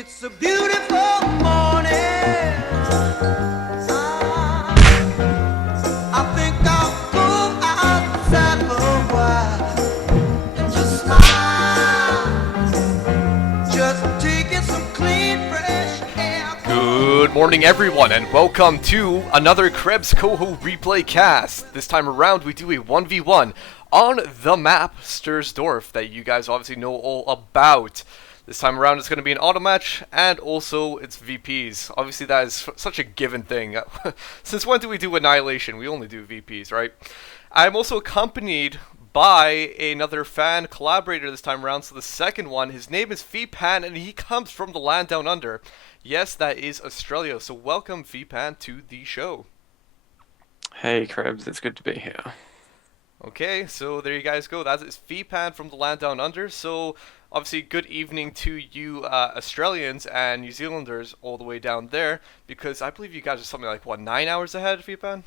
It's a beautiful morning. I think I'll go outside for a while and just smile. Just taking some clean, fresh air. Good morning, everyone, and welcome to another Krebs Coho replay cast. This time around, we do a 1v1 on the map Sturzdorf that you guys obviously know all about. This time around, it's going to be an auto match, and also it's VPs. Obviously, that is such a given thing. Since when do we do Annihilation? We only do VPs, right? I'm also accompanied by another fan collaborator this time around. So the second one, his name is FeePan, and he comes from the land down under. Yes, that is Australia. So welcome, FeePan, to the show. Hey Krebs, it's good to be here. Okay, so there you guys go. That is FeePan from the land down under. So obviously, good evening to you Australians and New Zealanders all the way down there, because I believe you guys are something like, what, 9 hours ahead, FeePan?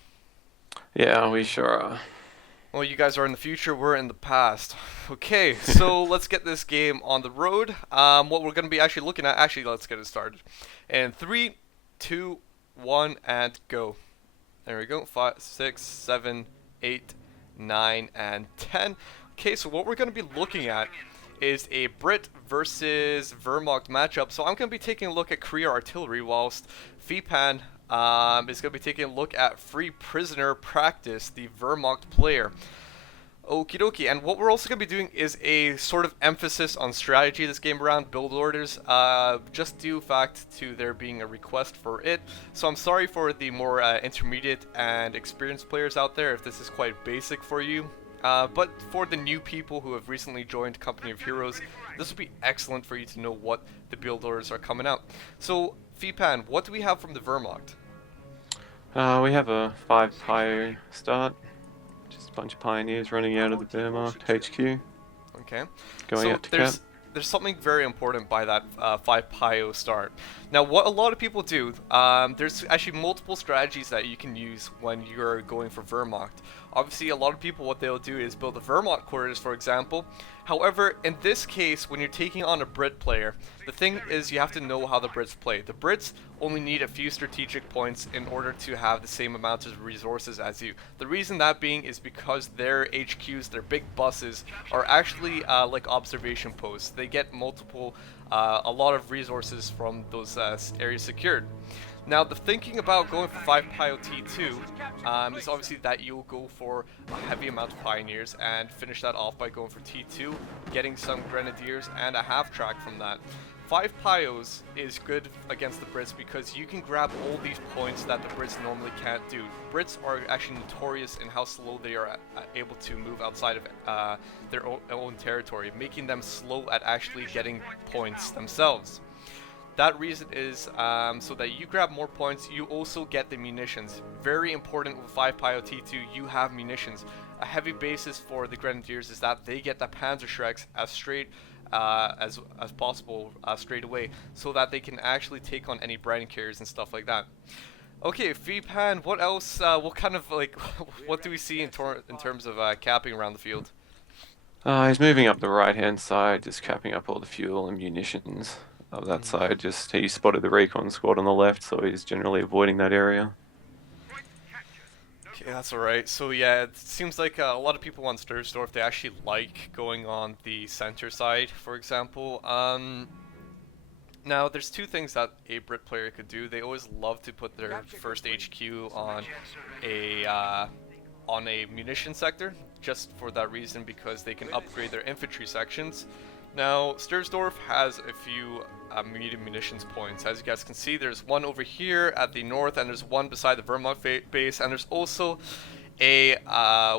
Yeah, we sure are. Well, you guys are in the future, we're in the past. Okay, so let's get this game on the road. What we're going to be actually looking at, let's get it started. And 3, 2, 1, and go. There we go. 5, 6, 7, 8, 9, and 10. Okay, so what we're going to be looking at is a Brit versus Wehrmacht matchup. So I'm going to be taking a look at KoreaArtillery, whilst FeePan is going to be taking a look at FreePrisonerPractice, the Wehrmacht player. Okie dokie, and what we're also going to be doing is a sort of emphasis on strategy this game around, build orders, just due fact to there being a request for it. So I'm sorry for the more intermediate and experienced players out there if this is quite basic for you. But for the new people who have recently joined Company of Heroes, this will be excellent for you to know what the build orders are coming out. So, FeePan, what do we have from the Wehrmacht? We have a 5 Pi start. Just a bunch of pioneers running out of the Wehrmacht HQ. Okay. Going out to cap. There's something very important by that 5 Pio start. Now, what a lot of people do, there's actually multiple strategies that you can use when you're going for Wehrmacht. Obviously, a lot of people, what they'll do is build the Wehrmacht quarters, for example. However, in this case, when you're taking on a Brit player, the thing is you have to know how the Brits play. The Brits only need a few strategic points in order to have the same amount of resources as you. The reason that being is because their HQs, their big buses, are actually like observation posts. They get multiple, a lot of resources from those areas secured. Now, the thinking about going for 5 Pio T2 is obviously that you'll go for a heavy amount of pioneers and finish that off by going for T2, getting some grenadiers and a half track from that. 5 Pios is good against the Brits because you can grab all these points that the Brits normally can't do. Brits are actually notorious in how slow they are able to move outside of their own territory, making them slow at actually getting points themselves. That reason is so that you grab more points, you also get the munitions. Very important with 5 Pio T2, you have munitions. A heavy basis for the Grenadiers is that they get the Panzerschrecks as straight as possible straight away, so that they can actually take on any Branding carriers and stuff like that. Okay, FeePan, what else, what kind of, like, what do we see in terms of capping around the field? He's moving up the right hand side, just capping up all the fuel and munitions of that side. Just he spotted the recon squad on the left, so he's generally avoiding that area. Okay, that's alright. So yeah, it seems like a lot of people on Sturzdorf, they actually like going on the center side, for example. Now, there's two things that a Brit player could do. They always love to put their first HQ on a munition sector, just for that reason, because they can upgrade their infantry sections. Now, Sturzdorf has a few medium munitions points. As you guys can see, there's one over here at the north, and there's one beside the Wehrmacht base, and there's also a,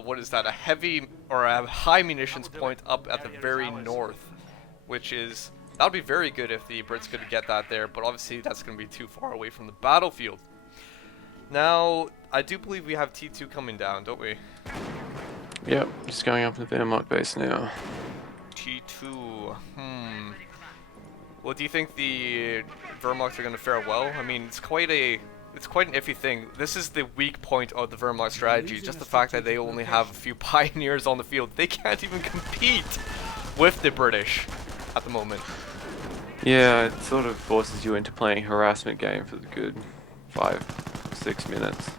what is that, a heavy, or a high munitions point up at the very north, which is, that would be very good if the Brits could get that there, but obviously that's going to be too far away from the battlefield. Now, I do believe we have T2 coming down, don't we? Yep, just going up to the Wehrmacht base now. T2, well, do you think the Wehrmacht are going to fare well? I mean, it's quite an iffy thing. This is the weak point of the Wehrmacht strategy, just the fact that they only have a few pioneers on the field. They can't even compete with the British at the moment. Yeah, it sort of forces you into playing harassment game for the good 5-6 minutes.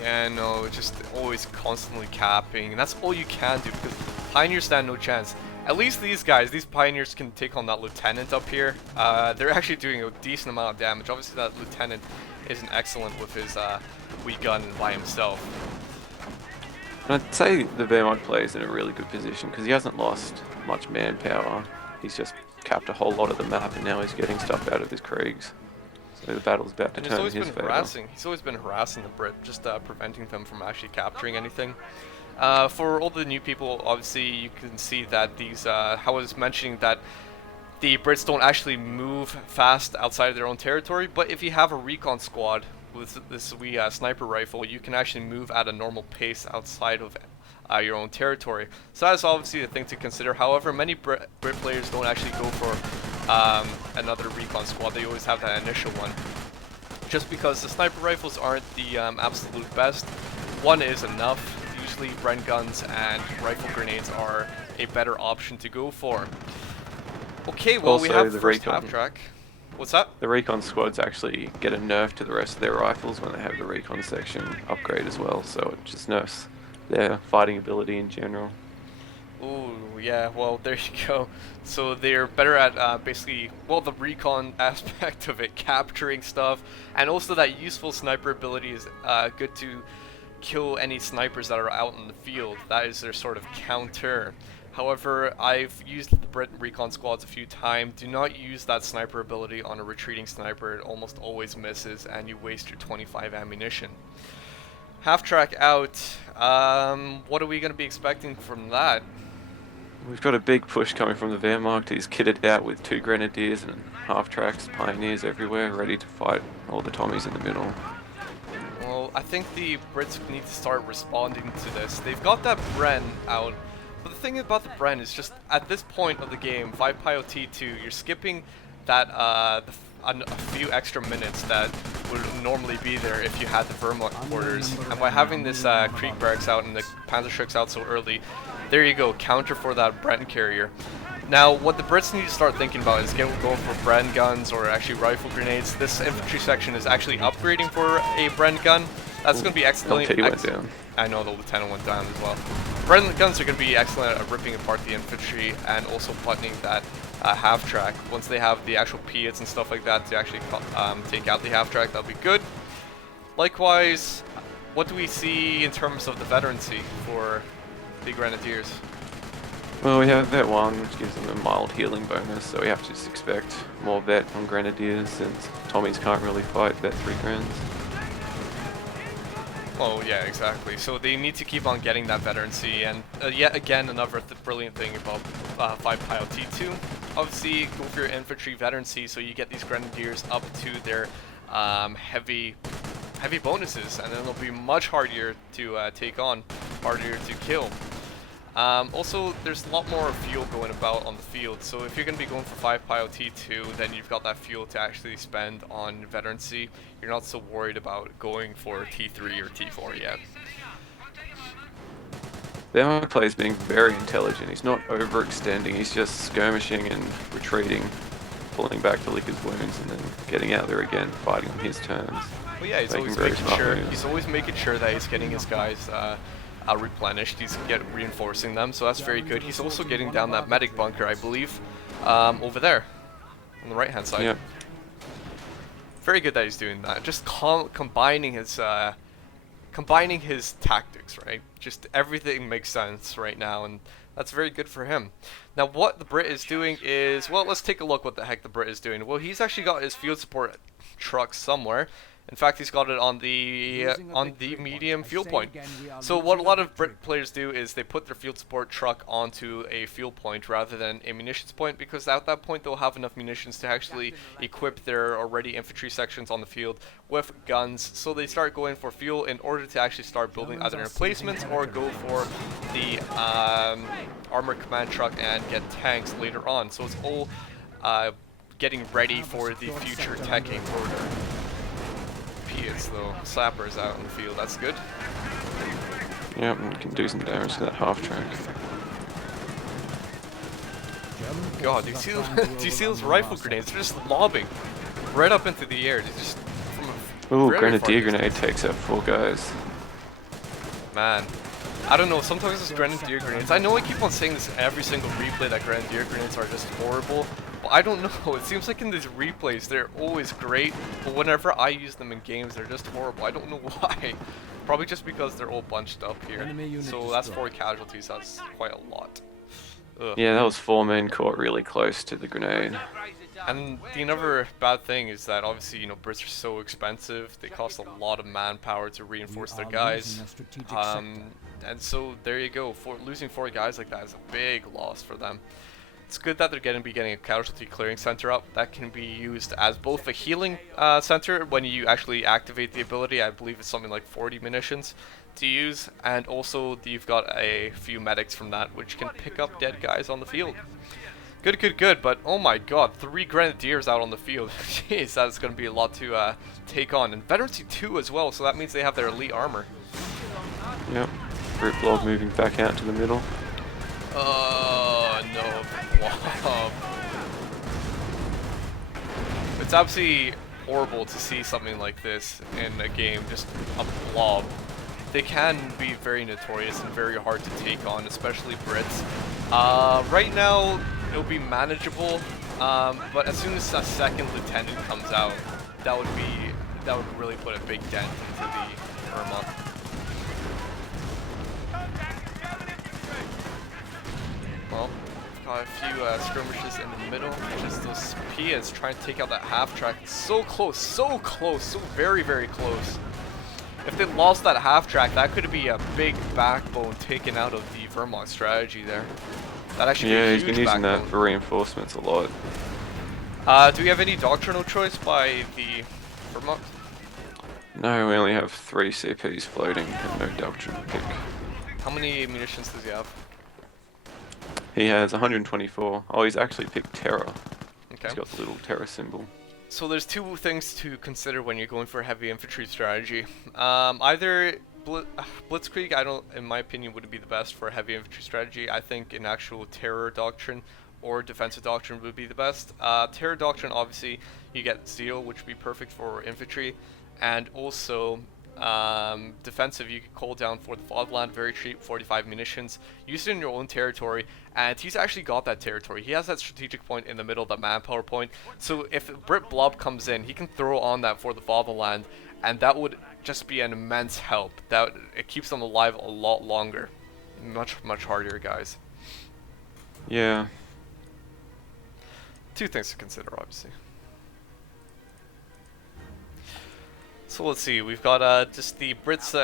Yeah, no, just always constantly capping, and that's all you can do because Pioneers stand no chance. At least these guys, these Pioneers can take on that Lieutenant up here. They're actually doing a decent amount of damage. Obviously that Lieutenant isn't excellent with his weak gun by himself. And I'd say the Wehrmacht player is in a really good position because he hasn't lost much manpower. He's just capped a whole lot of the map and now he's getting stuff out of his Kriegs. So the battle's about to And turn in his favour. he's always been harassing the Brit, just preventing them from actually capturing anything. For all the new people, obviously you can see that these, how I was mentioning that the Brits don't actually move fast outside of their own territory, but if you have a recon squad with this wee sniper rifle, you can actually move at a normal pace outside of your own territory. So that is obviously the thing to consider. However, many Brit players don't actually go for another recon squad. They always have that initial one. Just because the sniper rifles aren't the absolute best. One is enough. Usually Bren guns and rifle grenades are a better option to go for. Okay, well, we Also, have the first recon. half track. What's that? The recon squads actually get a nerf to the rest of their rifles when they have the recon section upgrade as well, so it just nerfs their fighting ability in general. Ooh, yeah, well, there you go. So they're better at basically, well, the recon aspect of it, capturing stuff, and also that useful sniper ability is good to kill any snipers that are out in the field. That is their sort of counter. However, I've used the Brit recon squads a few times. Do not use that sniper ability on a retreating sniper. It almost always misses and you waste your 25 ammunition. Half track out. What are we going to be expecting from that? We've got a big push coming from the Wehrmacht. He's kitted out with 2 grenadiers and half tracks, pioneers everywhere, ready to fight all the Tommies in the middle. Well, I think the Brits need to start responding to this. They've got that Bren out, but the thing about the Bren is just at this point of the game, 5 Pio T2, you're skipping that a few extra minutes that would normally be there if you had the Wehrmacht quarters. And by having this Krieg barracks out and the Panzerschrecks out so early, there you go, counter for that Bren carrier. Now, what the Brits need to start thinking about is going for Bren guns or actually rifle grenades. This infantry section is actually upgrading for a Bren gun. That's going to be excellent. went down. I know the lieutenant went down as well. Bren guns are going to be excellent at ripping apart the infantry and also buttoning that half track. Once they have the actual Piats and stuff like that to actually take out the half track, that'll be good. Likewise, what do we see in terms of the veterancy for the Grenadiers? Well, we have Vet 1, which gives them a mild healing bonus, so we have to just expect more Vet on Grenadiers, since Tommies can't really fight Vet 3 Grens. Oh yeah, exactly. So they need to keep on getting that veterancy, and yet again another brilliant thing about 5 Pio T2. Obviously, go for your infantry veterancy, so you get these Grenadiers up to their heavy bonuses, and then it'll be much harder to take on, harder to kill. Also, there's a lot more fuel going about on the field, so if you're going to be going for 5 Pio T2, then you've got that fuel to actually spend on veterancy. You're not so worried about going for T3 or T4 yet. The Wehrmacht player is being very intelligent. He's not overextending, he's just skirmishing and retreating, pulling back to lick his wounds, and then getting out there again, fighting on his terms. Well, yeah, he's always making sure that he's getting his guys replenished. He's reinforcing them, so that's very good. He's also getting down that medic bunker, I believe, over there on the right hand side. Yep. Very good that he's doing that. Just combining his tactics, right? Just everything makes sense right now, and that's very good for him. Now, what the Brit is doing is, well, let's take a look what the heck the Brit is doing. Well, he's actually got his field support truck somewhere. In fact, he's got it on the medium fuel point. So what a lot of Brit players do is they put their field support truck onto a fuel point rather than a munitions point, because at that point they'll have enough munitions to actually equip their already infantry sections on the field with guns. So they start going for fuel in order to actually start building either emplacements or go for the armored command truck and get tanks later on. So it's all getting ready for the future teching order. Piats though, Slappers out in the field, that's good. Yep, and can do some damage to that half track. God, do you see do you see those rifle grenades? They're just lobbing right up into the air. They're just from a Ooh, very far grenadier grenade distance. takes out 4 guys. Man, I don't know. Sometimes it's grenadier grenades. I know I keep on saying this in every single replay that grenadier grenades are just horrible. But I don't know. It seems like in these replays they're always great, but whenever I use them in games, they're just horrible. I don't know why. Probably just because they're all bunched up here. So that's 4 casualties. That's quite a lot. Ugh. Yeah, that was 4 men caught really close to the grenade. And the another bad thing is that obviously, you know, Brits are so expensive. They cost a lot of manpower to reinforce their guys. And so there you go. Losing 4 guys like that is a big loss for them. It's good that they're getting a casualty clearing center up that can be used as both a healing center when you actually activate the ability. I believe it's something like 40 munitions to use, and also you've got a few medics from that which can pick up dead guys on the field. Good, good, good, but oh my god, 3 grenadiers out on the field. Jeez, that's going to be a lot to take on. And veterancy 2 as well, so that means they have their elite armor. Yep. Brit blob moving back out to the middle. No, blob. It's absolutely horrible to see something like this in a game, just a blob. They can be very notorious and very hard to take on, especially Brits. Right now, it'll be manageable, but as soon as a second lieutenant comes out, that would really put a big dent into the Wehrmacht. Well, we've got a few skirmishes in the middle, just those Pias trying to take out that half track. So close, so very, very close. If they lost that half track, that could be a big backbone taken out of the Wehrmacht strategy there. That actually Yeah, be a he's been huge using backbone. that for reinforcements a lot. Do we have any doctrinal choice by the Wehrmacht? No, we only have 3 CPs floating and no doctrine pick. How many munitions does he have? He has 124. Oh, he's actually picked Terror. Okay. He's got the little Terror symbol. So there's 2 things to consider when you're going for a heavy infantry strategy. Either Blitzkrieg, in my opinion, wouldn't be the best for a heavy infantry strategy. I think an actual terror doctrine or defensive doctrine would be the best. Terror doctrine, obviously, you get Zeal, which would be perfect for infantry, and also defensive, you could call down for the fatherland, very cheap, 45 munitions, use it in your own territory, and he's actually got that territory. He has that strategic point in the middle, that manpower point, so if Brit Blob comes in, he can throw on that for the fatherland, and that would just be an immense help. It keeps them alive a lot longer. Much harder, guys. Yeah. 2 things to consider, obviously. So let's see, we've got just the Brits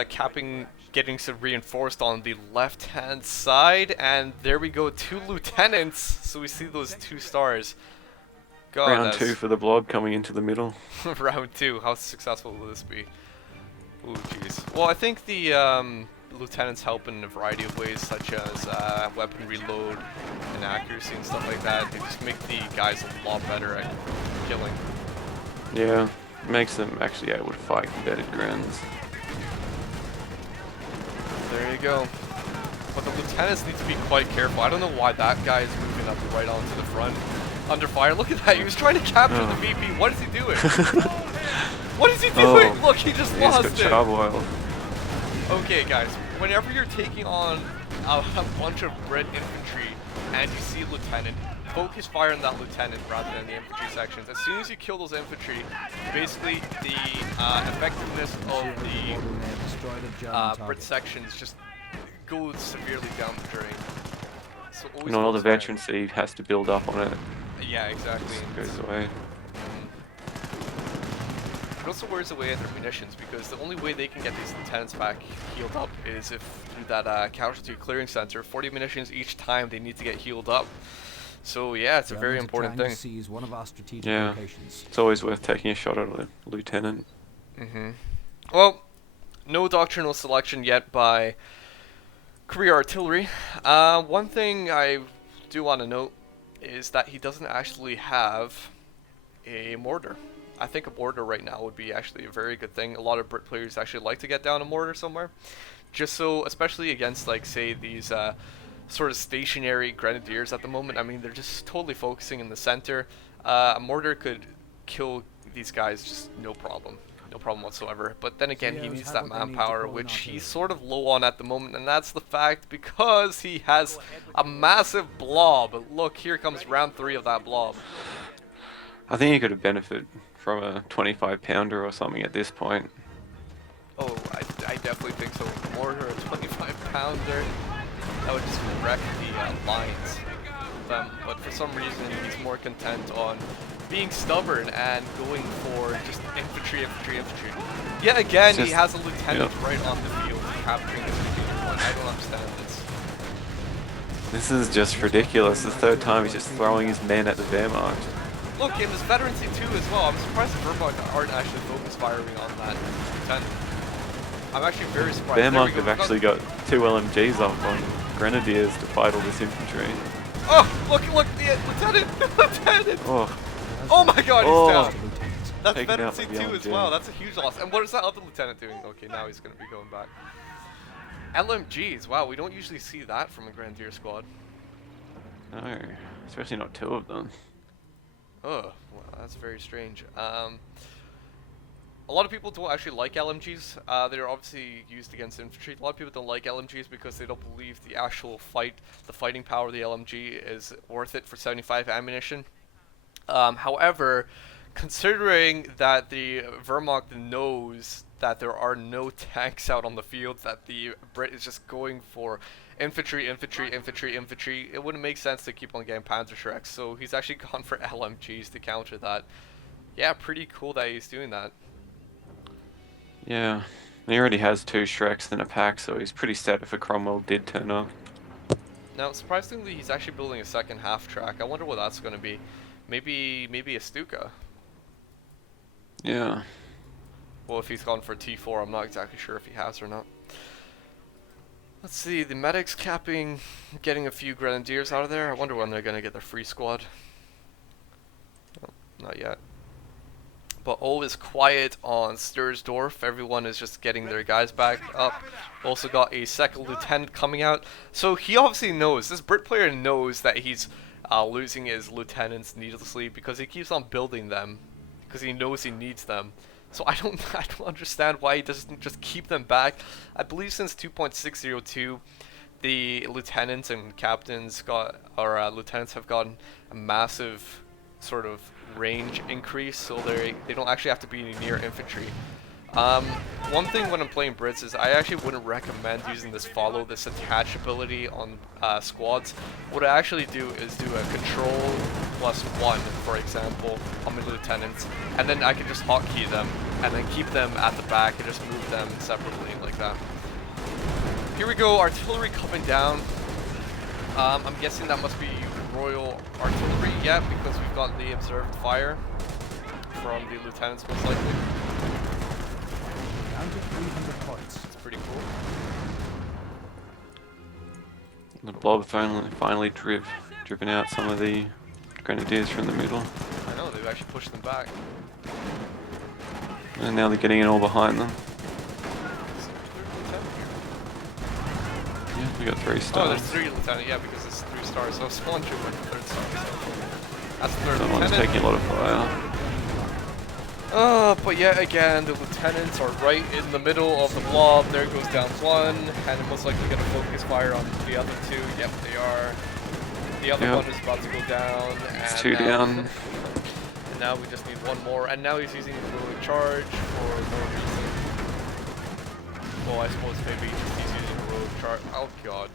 getting some reinforced on the left-hand side, and there we go, 2 lieutenants. So we see those 2 stars. God, Round 2 for the blob coming into the middle. Round 2. How successful will this be? Ooh, jeez. Well, I think the lieutenants help in a variety of ways, such as weapon reload and accuracy and stuff like that. They just make the guys a lot better at killing. Yeah, makes them actually able to fight embedded grounds. There you go. But the lieutenants need to be quite careful. I don't know why that guy is moving up right onto the front. Under fire. Look at that. He was trying to capture the VP. What is he doing? What is he doing? Look, he just lost it. Charbile. Okay, guys. Whenever you're taking on a bunch of Brit infantry and you see a lieutenant, focus fire on that lieutenant rather than the infantry sections. As soon as you kill those infantry, basically the effectiveness of the Brit sections just goes severely down the drain. So always And all the focus fire. veterancy has to build up on it. Yeah, exactly. Goes away. It also wears away their munitions, because the only way they can get these lieutenants back healed up is if through that casualty clearing center. 40 munitions each time they need to get healed up. So yeah, it's a very important thing. One of our strategic Yeah, locations. it's always worth taking a shot at a lieutenant. Well, no doctrinal selection yet by KoreaArtillery. One thing I do want to note is that he doesn't actually have a mortar. I think a mortar right now would be actually a very good thing. A lot of Brit players actually like to get down a mortar somewhere, just so, especially against, like, say, these sort of stationary grenadiers at the moment. I mean, they're just totally focusing in the center. A mortar could kill these guys just no problem. No problem whatsoever. But then again, he needs that manpower, which he's sort of low on at the moment, and that's the fact because he has a massive blob. Look, here comes round 3 of that blob. I think he could have benefited from a 25-pounder or something at this point. Oh, I definitely think so. Mortar, a 25-pounder. That would just wreck the lines. But for some reason, he's more content on being stubborn and going for just infantry. Yet again, he has a lieutenant right on the field capturing this one. I don't understand this. This is just ridiculous. The 3rd time he's just throwing his men at the Wehrmacht. Look, in his veterancy too as well. I'm surprised the Wehrmacht aren't actually focus firing on that lieutenant. I'm actually very surprised. Wehrmacht have actually got 2 LMGs up on grenadiers to fight all this infantry. Oh, look, the lieutenant! Lieutenant! Oh my god, he's down. That's Taken out veterancy by the 2 as LMG. well. That's a huge loss. And what is that other lieutenant doing? Okay, now he's going to be going back. LMGs, wow, we don't usually see that from a grenadier squad. No, especially not 2 of them. Oh, well, that's very strange. A lot of people don't actually like LMGs. They're obviously used against infantry. A lot of people don't like LMGs because they don't believe the actual the fighting power of the LMG is worth it for 75 ammunition. However, considering that the Wehrmacht knows that there are no tanks out on the field, that the Brit is just going for infantry, it wouldn't make sense to keep on getting Panzerschrecks, so he's actually gone for LMGs to counter that. Yeah, pretty cool that he's doing that. Yeah, he already has 2 Shreks in a pack, so he's pretty set if a Cromwell did turn up. Now, surprisingly, he's actually building a second half track. I wonder what that's going to be. Maybe a Stuka. Yeah. Well, if he's gone for T4, I'm not exactly sure if he has or not. Let's see, the medics capping, getting a few grenadiers out of there. I wonder when they're going to get their free squad. No, not yet. But all is quiet on Sturzdorf. Everyone is just getting their guys back up. Also got a second lieutenant coming out. So he obviously knows, this Brit player knows that he's losing his lieutenants needlessly because he keeps on building them. Because he knows he needs them. So I don't understand why he doesn't just keep them back. I believe since 2.602, the lieutenants and captains lieutenants have gotten a massive sort of range increase, so they don't actually have to be near infantry. One thing when I'm playing Brits is I actually wouldn't recommend using this attach ability on squads. What I actually do is do a control +1, for example, on my lieutenants, and then I can just hotkey them and then keep them at the back and just move them separately like that. Here we go, artillery coming down. I'm guessing that must be Royal Artillery, yeah, because we've got the observed fire from the lieutenants most likely. Down to 300 points. It's pretty cool. The blob finally driven out some of the grenadiers from the middle. I know, they've actually pushed them back. And now they're getting it all behind them. Yeah, we got 3 stars. Oh, there's 3 lieutenant, yeah, because it's 3 stars, so someone should win the 3rd star. So that's the 3rd Someone's lieutenant. taking a lot of fire. But yet again, the lieutenants are right in the middle of the blob. There goes down 1, and they're most likely going to focus fire on the other 2. Yep, they are. The other one is about to go down. It's and 2 down. And now we just need 1 more. And now he's using the heroic charge for no reason. Well, I suppose maybe he's using heroic charge. Oh god.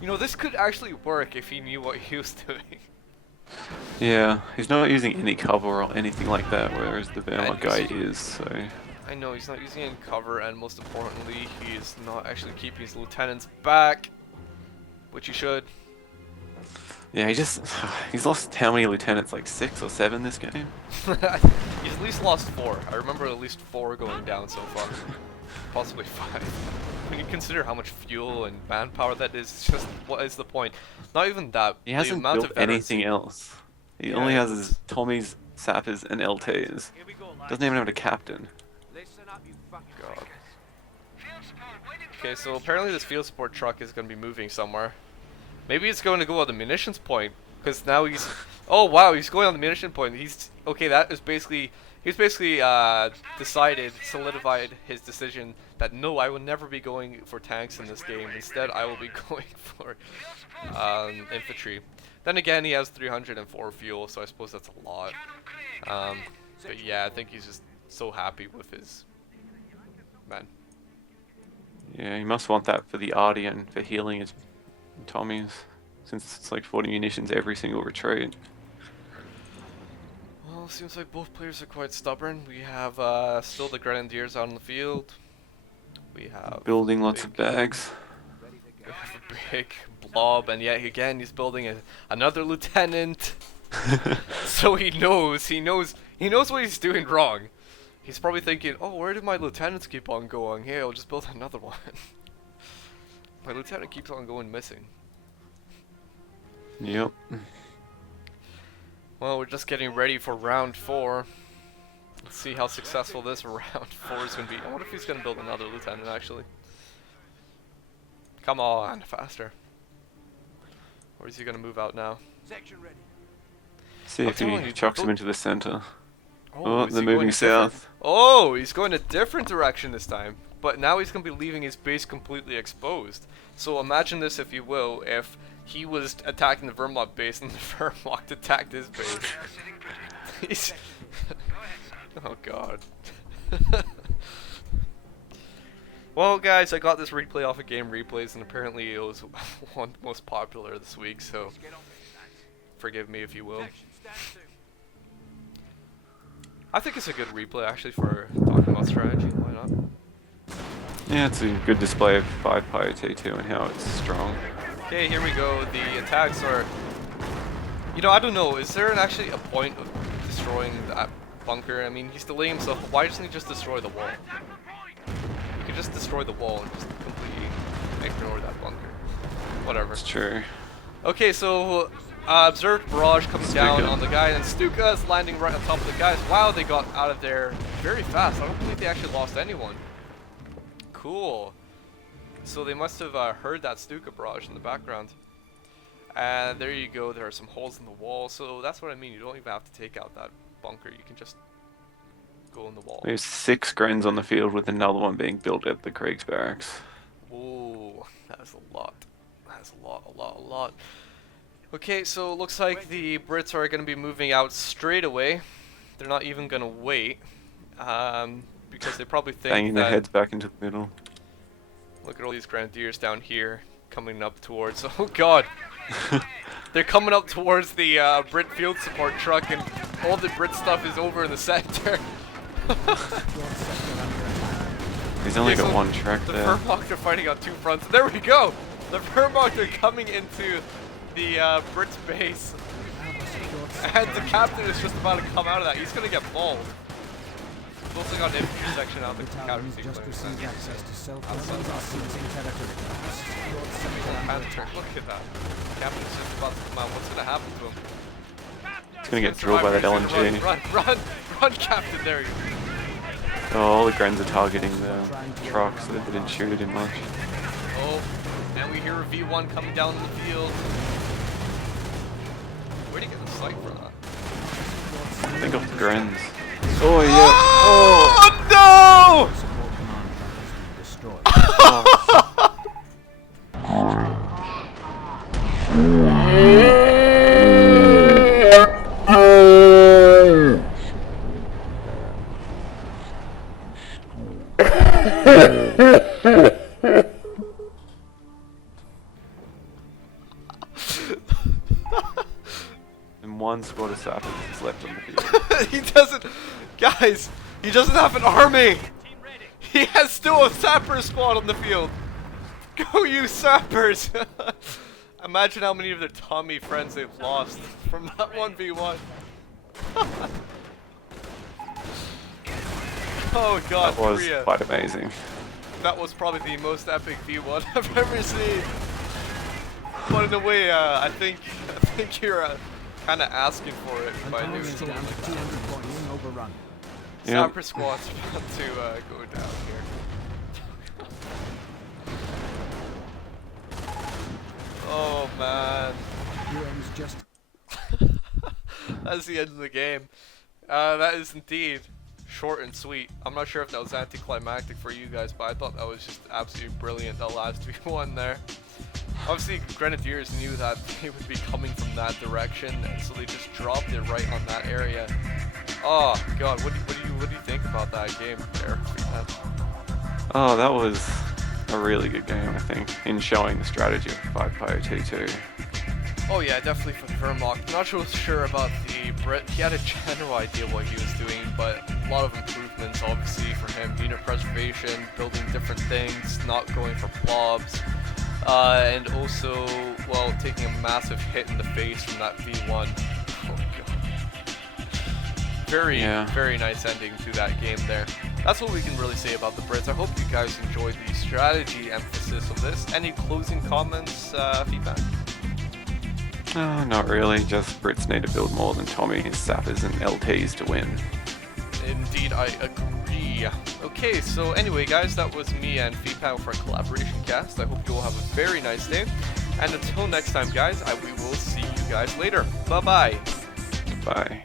You know, this could actually work if he knew what he was doing. Yeah, he's not using any cover or anything like that, whereas the Wehrmacht guy is, so... I know, he's not using any cover, and most importantly, he is not actually keeping his lieutenants back, which he should. Yeah, he's lost how many lieutenants, like 6 or 7 this game? He's at least lost 4. I remember at least 4 going down so far. Possibly 5. When you consider how much fuel and manpower that is, it's just, what is the point? Not even that. He hasn't built anything else. He only has his Tommies, Sappers, and LTs. Doesn't even have a captain. God. Okay, so apparently this field support truck is going to be moving somewhere. Maybe it's going to go on the munitions point, because now he's... Oh wow, he's going on the munition point. He's... Okay, that is basically... He's basically decided, solidified his decision that no, I will never be going for tanks in this game. Instead, I will be going for infantry. Then again, he has 304 fuel, so I suppose that's a lot. But yeah, I think he's just so happy with his men. Yeah, he must want that for the arty and for healing his Tommies, since it's like 40 munitions every single retreat. Well, seems like both players are quite stubborn. We have still the Grenadiers out in the field. We have Building lots of bags. We have a big blob, and yet again he's building another lieutenant. So he knows what he's doing wrong. He's probably thinking, oh, where did my lieutenants keep on going? Hey, I'll just build another one. My lieutenant keeps on going missing. Yep. Well, we're just getting ready for round 4. Let's see how successful this round 4 is going to be. I wonder if he's going to build another lieutenant, actually. Come on, faster. Or is he going to move out now? Section ready. See if he chucks him into the center. Oh, is they're he going moving a different- south. Oh, he's going a different direction this time. But now he's going to be leaving his base completely exposed. So imagine this, if you will, if he was attacking the Wehrmacht base and the Wehrmacht attacked his base. He's oh god. Well guys, I got this replay off of Game Replays, and apparently it was one of the most popular this week, so forgive me if you will. I think it's a good replay actually for talking about strategy. Why not? Yeah, it's a good display of 5 Pi T2 and how it's strong. Okay, here we go. The attacks are... You know, I don't know. Is there actually a point of destroying that bunker? I mean, he's delaying himself. Why doesn't he just destroy the wall? He could just destroy the wall and just completely ignore that bunker. Whatever. It's true. Okay, so observed barrage coming down on the guy, and Stuka is landing right on top of the guys. Wow, they got out of there very fast. I don't believe they actually lost anyone. Cool. So they must have heard that Stuka barrage in the background. And there you go, there are some holes in the wall. So that's what I mean, you don't even have to take out that bunker, you can just go in the wall. There's 6 Grens on the field with another one being built at the Krieg's barracks. Ooh, that's a lot. That's a lot. Okay, so it looks like the Brits are going to be moving out straight away. They're not even going to wait. Because they probably think Banging their heads back into the middle. Look at all these Grenadiers down here coming up towards... Oh god! They're coming up towards the Brit field support truck, and all the Brit stuff is over in the center. He's only Okay, got so one track the there. Wehrmacht are fighting on 2 fronts. There we go! The Wehrmacht are coming into the Brits base. And the captain is just about to come out of that. He's gonna get mauled. We've also got an infantry section out the Battalions just received access to self-government territory. Panther, look at that. Captain's just about to come out. What's gonna happen to him? He's gonna get drilled by that LNG. Run, Captain, there you go. Oh, all the Grens are targeting the truck, so they didn't shoot at him much. Oh, and we hear a V1 coming down the field. Where do you get the sight for that? I think of the Grens. Oh yeah! Oh, no! Support command has been destroyed. And one squad of sappers is left on the field. He doesn't... Guys, he doesn't have an army! He has still a sapper squad on the field! Go, you sappers! Imagine how many of their Tommy friends they've lost from that 1v1. Oh god, That was Korea. quite amazing. That was probably the most epic V1 I've ever seen. But in a way, I think you're kind of asking for it by doing Battalions something down like to that. 200 points in overrun. Yep. Sapper squad's about to go down here. Oh man. Here ends just That's the end of the game. That is indeed short and sweet. I'm not sure if that was anticlimactic for you guys, but I thought that was just absolutely brilliant, that last V1 there. Obviously, Grenadiers knew that they would be coming from that direction, and so they just dropped it right on that area. Oh god, what do you think about that game there? Oh, that was a really good game, I think, in showing the strategy of 5-Pio T2. Oh yeah, definitely for the Wehrmacht. Not so sure about the Brit. He had a general idea what he was doing, but a lot of improvements obviously for him. Unit preservation, building different things, not going for blobs, and also, well, taking a massive hit in the face from that V1. Oh god. Very nice ending to that game there. That's what we can really say about the Brits. I hope you guys enjoyed the strategy emphasis of this. Any closing comments, FeePan? Oh, not really. Just Brits need to build more than Tommy, sappers, and LTs to win. Indeed, I agree. Okay, so anyway, guys, that was me and FeePan for a collaboration cast. I hope you all have a very nice day. And until next time, guys, we will see you guys later. Bye-bye. Bye.